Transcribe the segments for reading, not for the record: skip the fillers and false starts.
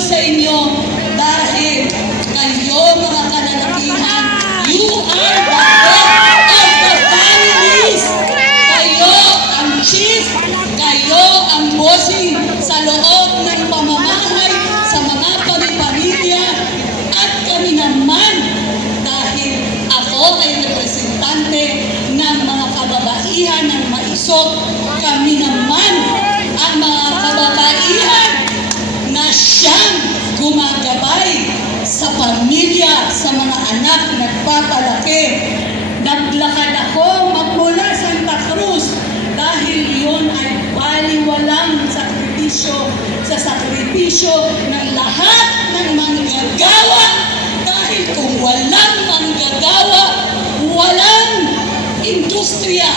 sa inyo dahil kayo mga kalalakihan, you are the head of the families. Kayo ang chief, kayo ang bossing sa loob ng pamamahay sa mga pamilya at kami naman dahil ako ay representante ng mga kababaihan ng maisog. Kami naman ang mga kababaihan na siyang gumagabay sa pamilya, sa mga anak nagpapalaki. Naglakad ako magmula Santa Cruz dahil yun ay baliwalang sakripisyo sa sakripisyo ng lahat ng manggagawa. Dahil kung walang manggagawa, walang industriya,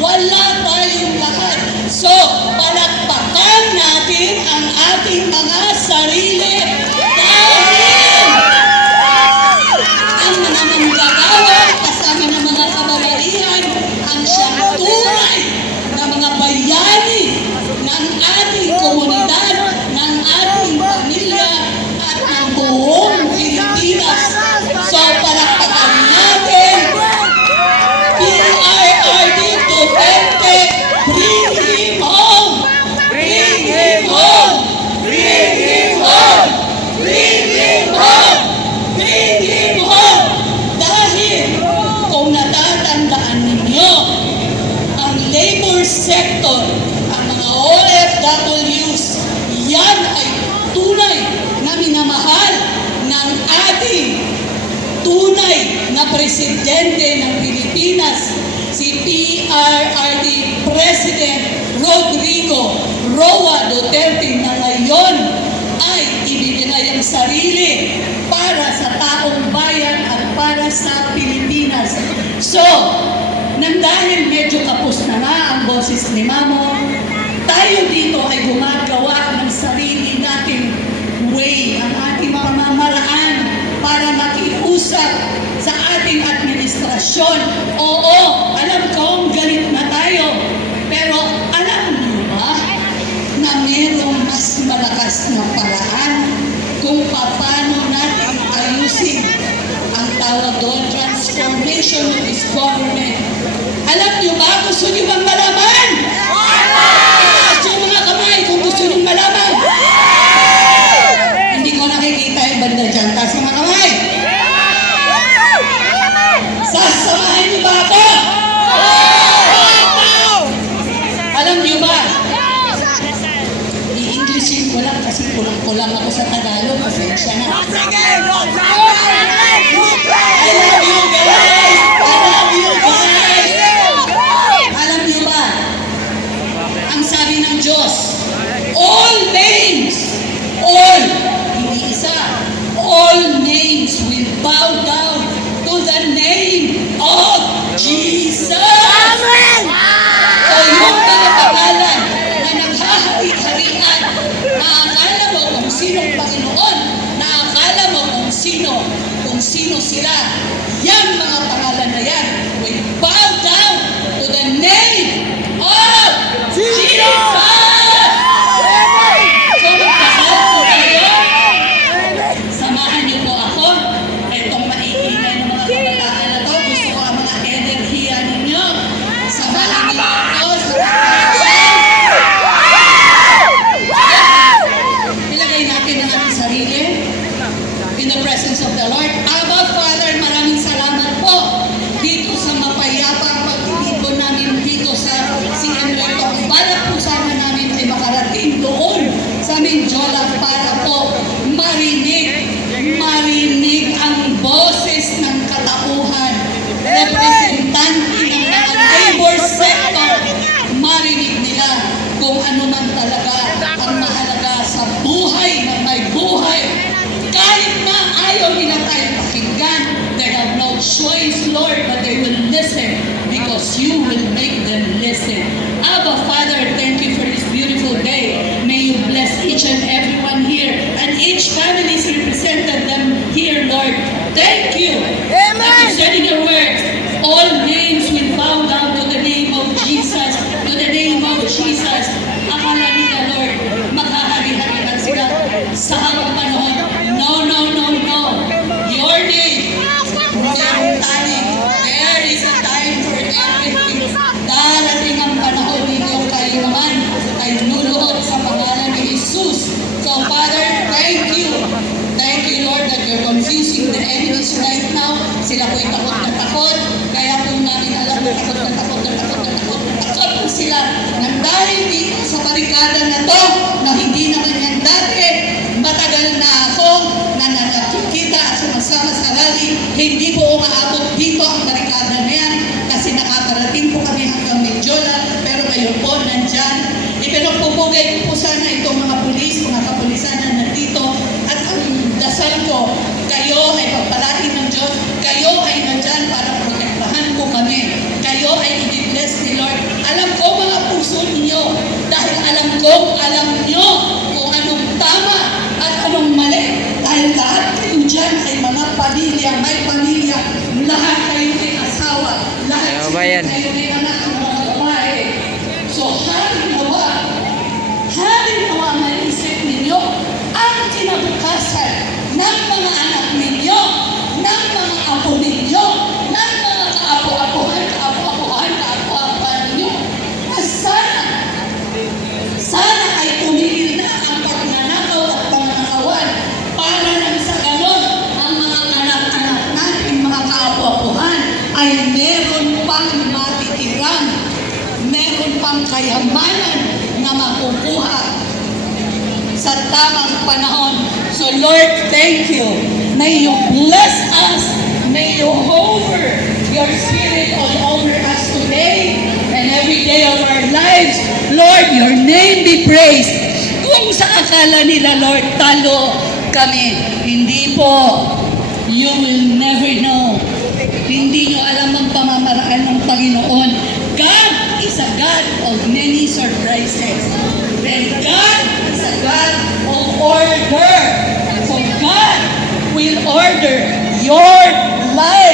wala tayong lahat. So, palakpakan natin ang ating mga sarili dahil ang mga manggagawa kasama ng mga kababaihan ang siyang tunay na mga bayani ng ating komunidad, ng ating pamilya at ng buong Pilipinas. So, palakpakan natin PRRD Duterte, bring him home! Bring him home! Bring him home! Bring him home! Bring him home! Dahil kung natatandaan ninyo, ang labor sector, ang mga OFWs, yan ay tunay na minamahal ng ating tunay na presidente ng Pilipinas, si PRRD President Rodrigo Roa Duterte, na ngayon ay ibinigay ang sarili para sa taong bayan at para sa Pilipinas. So, nang dahil medyo kapos na nga ang boses ni Mamo, tayo dito ay gumagawa ng sarili nating way, ang ating pamamaraan para makiusap sa ating administrasyon. Oo, alam kong galit na tayo, pero alam niyo ba na mayroong mas malakas na paraan kung paano natin ayusin ang tawag doon, transformation of this government. Alam niyo ba? Gusto niyo bang malaman? Itaas yung mga kamay kung gusto niyo malaman. Hindi ko nakikita yung banda dyan. Taas mga kamay. Sasamahin niyo ba ako? Alam niyo ba? I-Englishin ko lang kasi kulang-kulang ako sa Tagalog. Pasensya na. I love you guys! I love you guys! Alam niyo ba? Ang sabi ng Diyos, all names, all, hindi isa, all names will bow down to the name of Jesus. Amen! O yung mga pangalan na naghahari-harian, naakala mo kung sinong Panginoon, naakala mo kung sino sila, yan mga pangalan na yan will bow down to the name of Jesus! Samahan niyo po ako. Itong maiingay ng mga kabataan na to. Gusto ko ang mga enerhiya ninyo. Samahan niyo ako sa ilagay natin ang ating sarili in the presence of the Lord. Abba, Father, maraming salamat po dito sa mapayapang pagtitipon namin dito sa Enreto. Ang balak po sana namin ay makarating doon sa Mindiola para po marinig ang boses ng katauhan, representante ng mga labor sector, marinig nila kung ano man talaga ang mahalaga sa buhay ng may buhay. Kahit na ayaw nila tayo pakinggan, they have no choice, Lord, but they will listen because you will make them listen. Abba, Father, thank you for this beautiful day. May you bless each and everyone here and each family is represented them here, Lord. Thank you. Amen. Like you said in your words, all names will bow down to the name of Jesus, to the name of Jesus. Akala nila, Lord, maghahari-harihan sila sa harapan kayo po nandyan. Ipinagpupugay ko po sana itong mga pulis, mga kapulisan na nandito. At ang dasal ko, kayo ay pagpalaki ng Diyos. Kayo ay nandyan para protektahan po kami. Kayo ay i-bless ni Lord. Alam ko mga puso ninyo, dahil alam nyo kung anong tama at anong mali. Dahil lahat kayo dyan ay mga pamilya, may pamilya. Lahat kayo may asawa. Lahat kayo may anak ng mga babae. So, halinawa maisip ninyo ang kinabukasan ng mga anak ninyo, ng mga apo ninyo, ng mga kaapo-apuhan ninyo. At sana ay tumigil na ang pagnanakaw at pangangawan para nang sa ganon ang mga anak-anak natin, mga kaapo-apuhan ay meron pang matitiran, meron pang kayamanan na makukuha sa tamang panahon. So Lord, thank you. May you bless us. May you hover your spirit all over us today and every day of our lives. Lord, your name be praised. Kung sa akala nila, Lord, talo kami, hindi po. You will never know. Hindi nyo alam ang pamamaraan ng Panginoon. God is a God of many surprises. And God is a God of order. So God will order your life.